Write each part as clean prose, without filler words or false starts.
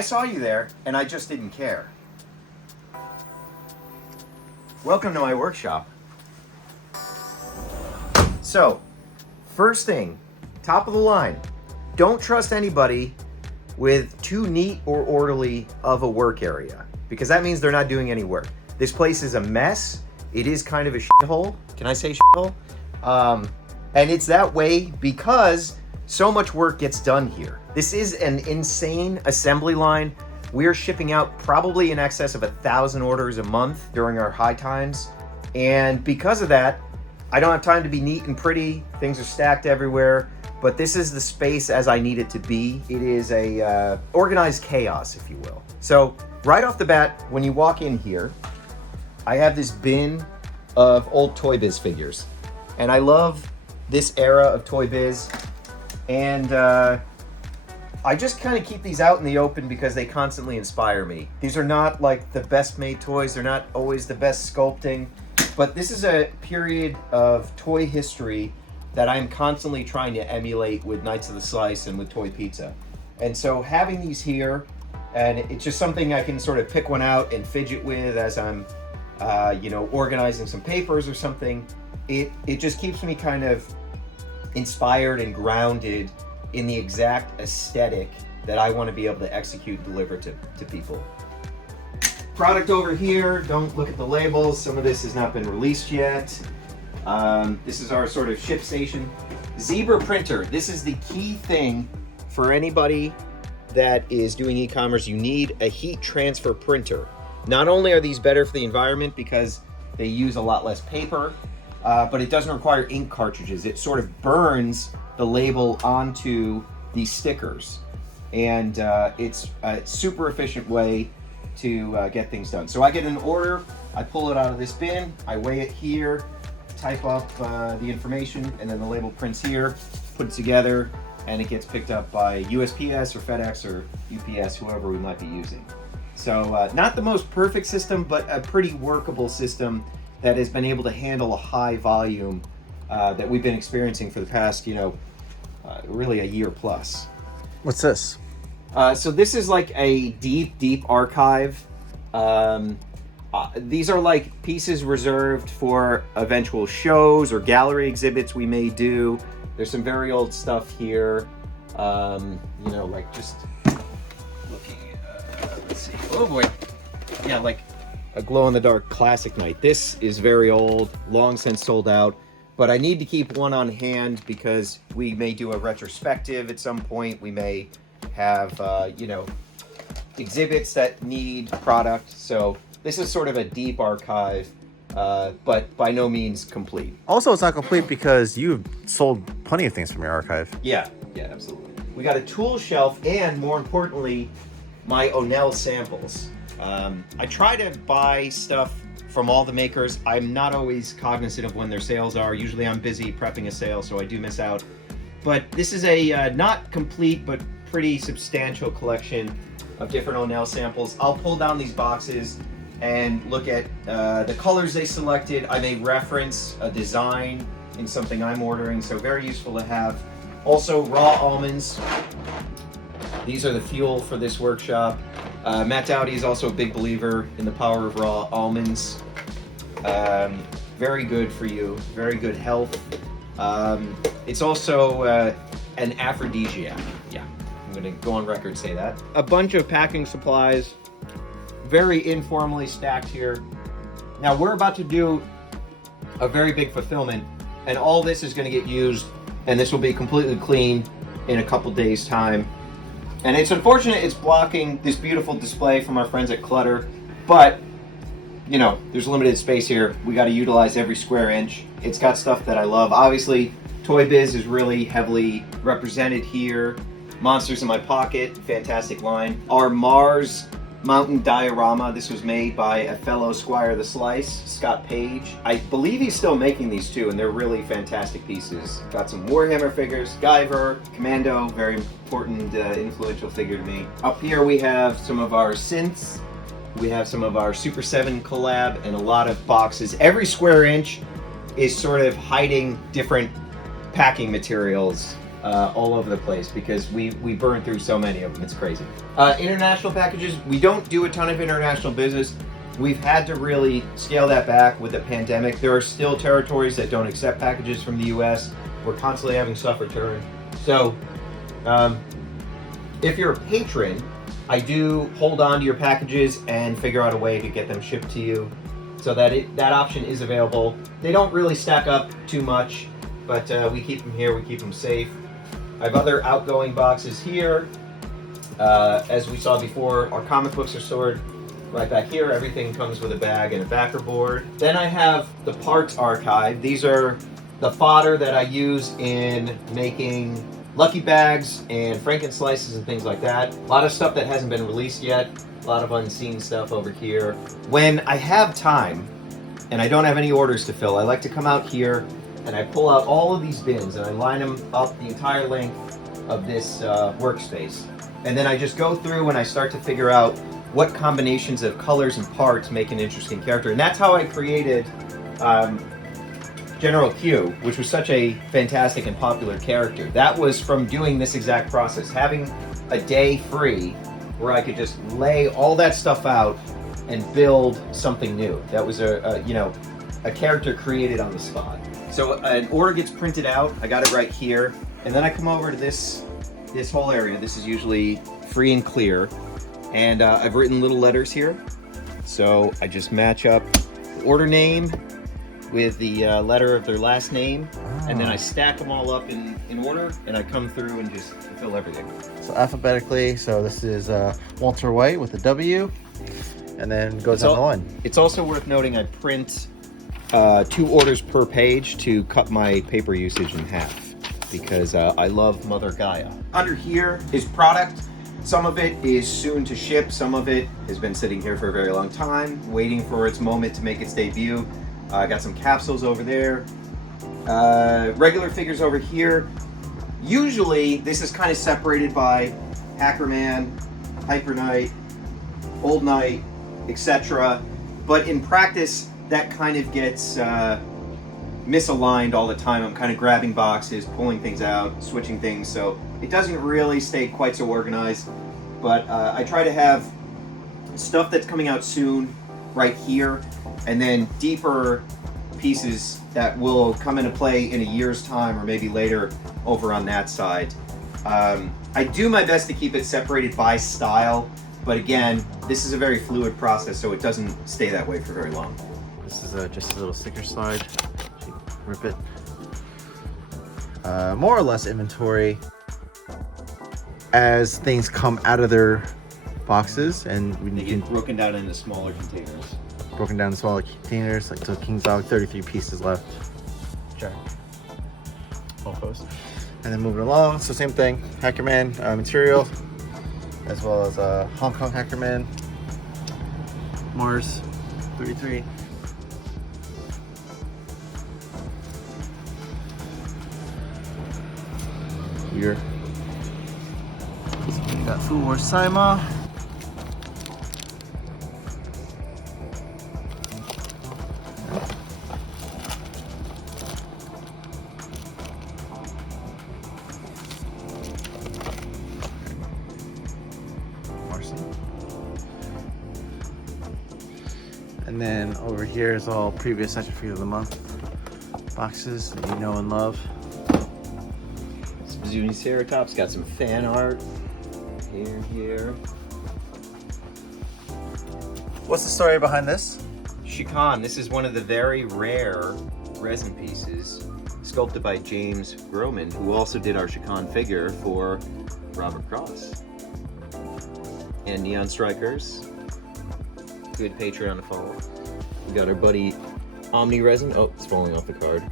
I saw you there, and I just didn't care. Welcome to my workshop. So, first thing, top of the line, don't trust anybody with too neat or orderly of a work area, because that means they're not doing any work. This place is a mess. It is kind of a shithole. Can I say shithole? And it's that way because so much work gets done here. This is an insane assembly line. We're shipping out probably in excess of 1,000 orders a month during our high times. And because of that, I don't have time to be neat and pretty. Things are stacked everywhere, but this is the space as I need it to be. It is a organized chaos, if you will. So right off the bat, when you walk in here, I have this bin of old Toy Biz figures. And I love this era of Toy Biz. And I just kind of keep these out in the open because they constantly inspire me. These are not like the best made toys. They're not always the best sculpting. But this is a period of toy history that I'm constantly trying to emulate with Knights of the Slice and with Toy Pizza. And so having these here, and it's just something I can sort of pick one out and fidget with as I'm, organizing some papers or something. It just keeps me kind of inspired and grounded in the exact aesthetic that I want to be able to execute and deliver to people. Product over here, don't look at the labels. Some of this has not been released yet. This is our sort of ship station. Zebra printer. This is the key thing for anybody that is doing e-commerce. You need a heat transfer printer. Not only are these better for the environment because they use a lot less paper, but it doesn't require ink cartridges. It sort of burns the label onto these stickers. And it's a super efficient way to get things done. So I get an order, I pull it out of this bin, I weigh it here, type up the information, and then the label prints here, put it together, and it gets picked up by USPS or FedEx or UPS, whoever we might be using. So not the most perfect system, but a pretty workable system that has been able to handle a high volume that we've been experiencing for the past, really a year plus. What's this? So this is like a deep archive. These are like pieces reserved for eventual shows or gallery exhibits we may do. There's some very old stuff here. Like just looking, let's see. Oh boy. Yeah, like a glow-in-the-dark classic night. This is very old, long since sold out. But I need to keep one on hand because we may do a retrospective at some point. We may have, exhibits that need product. So this is sort of a deep archive, but by no means complete. Also, it's not complete because you've sold plenty of things from your archive. Yeah, absolutely. We got a tool shelf and, more importantly, my O'Neill samples. I try to buy stuff from all the makers. I'm not always cognizant of when their sales are. Usually I'm busy prepping a sale, so I do miss out. But this is a not complete, but pretty substantial collection of different O'Neill samples. I'll pull down these boxes and look at the colors they selected. I may reference a design in something I'm ordering, so very useful to have. Also, raw almonds. These are the fuel for this workshop. Matt Dowdy is also a big believer in the power of raw almonds. Very good for you, very good health. It's also an aphrodisiac. Yeah, I'm gonna go on record say that. A bunch of packing supplies, very informally stacked here. Now we're about to do a very big fulfillment, and all this is gonna get used, and this will be completely clean in a couple days' time. And it's unfortunate it's blocking this beautiful display from our friends at Clutter, but there's limited space here. We got to utilize every square inch. It's got stuff that I love. Obviously, Toy Biz is really heavily represented here. Monsters in My Pocket, fantastic line. Our Mars Mountain Diorama, this was made by a fellow Squire the Slice, Scott Page. I believe he's still making these too, and they're really fantastic pieces. Got some Warhammer figures, Guyver, Commando, very important, influential figure to me. Up here we have some of our synths. We have some of our Super 7 collab and a lot of boxes. Every square inch is sort of hiding different packing materials all over the place because we burn through so many of them. It's crazy. International packages, we don't do a ton of international business. We've had to really scale that back with the pandemic. There are still territories that don't accept packages from the US. We're constantly having stuff returned. So if you're a patron, I do hold on to your packages and figure out a way to get them shipped to you so that that option is available. They don't really stack up too much, but we keep them here, we keep them safe. I have other outgoing boxes here. As we saw before, our comic books are stored right back here. Everything comes with a bag and a backer board. Then I have the parts archive. These are the fodder that I use in making lucky bags and franken slices and things like that. A lot of stuff that hasn't been released yet. A lot of unseen stuff over here. When I have time and I don't have any orders to fill, I like to come out here and I pull out all of these bins and I line them up the entire length of this workspace. And then I just go through and I start to figure out what combinations of colors and parts make an interesting character. And that's how I created General Q, which was such a fantastic and popular character. That was from doing this exact process, having a day free where I could just lay all that stuff out and build something new. That was a character created on the spot. So an order gets printed out. I got it right here, and then I come over to this whole area. This is usually free and clear, and I've written little letters here. So I just match up the order name with the letter of their last name, and then I stack them all up in order, and I come through and just fill everything. So alphabetically, so this is Walter White with a W, and then goes down the line. It's also worth noting I print 2 orders per page to cut my paper usage in half, because I love Mother Gaia. Under here is product. Some of it is soon to ship, some of it has been sitting here for a very long time, waiting for its moment to make its debut. I got some capsules over there. Regular figures over here. Usually this is kind of separated by Hackerman, Hyper Knight, Old Knight, etc. But in practice, that kind of gets misaligned all the time. I'm kind of grabbing boxes, pulling things out, switching things, so it doesn't really stay quite so organized. But I try to have stuff that's coming out soon right here, and then deeper pieces that will come into play in a year's time or maybe later over on that side. I do my best to keep it separated by style, but again, this is a very fluid process, so it doesn't stay that way for very long. This is just a little sticker slide. Rip it. More or less inventory as things come out of their boxes, and They get broken down into smaller containers. Broken down in smaller containers, like the King's Dog, 33 pieces left. Check. Almost. And then moving along, so same thing, Hackerman material, as well as Hong Kong Hackerman, Mars 33. Here. We got Food War Saima. And then over here is all previous action figure of the month boxes that you know and love. Zuniceratops got some fan art here. What's the story behind this? Shikan, this is one of the very rare resin pieces sculpted by James Groman, who also did our Shikan figure for Robert Cross. And Neon Strikers, good Patreon to follow. We got our buddy Omni Resin. Oh, it's falling off the card.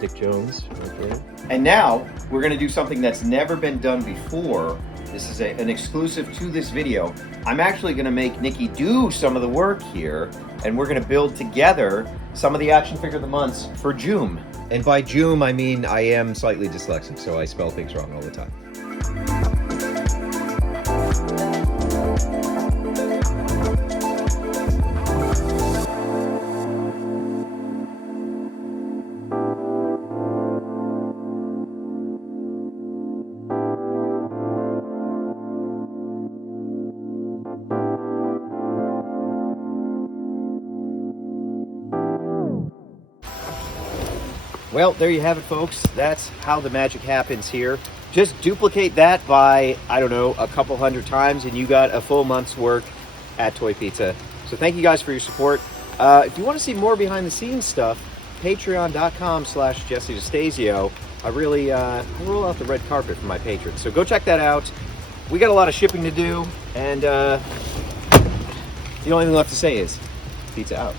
Dick Jones right there. And now we're going to do something that's never been done before. This is an exclusive to this video. I'm actually going to make Nicky do some of the work here, and we're going to build together some of the action figure of the months for Joom. And by Joom, I mean I am slightly dyslexic, so I spell things wrong all the time. Well, there you have it, folks. That's how the magic happens here. Just duplicate that by, I don't know, a couple hundred times, and you got a full month's work at Toy Pizza. So thank you guys for your support. If you want to see more behind the scenes stuff, patreon.com/Jesse DeStasio. I really roll out the red carpet for my patrons. So go check that out. We got a lot of shipping to do, and the only thing left to say is pizza out.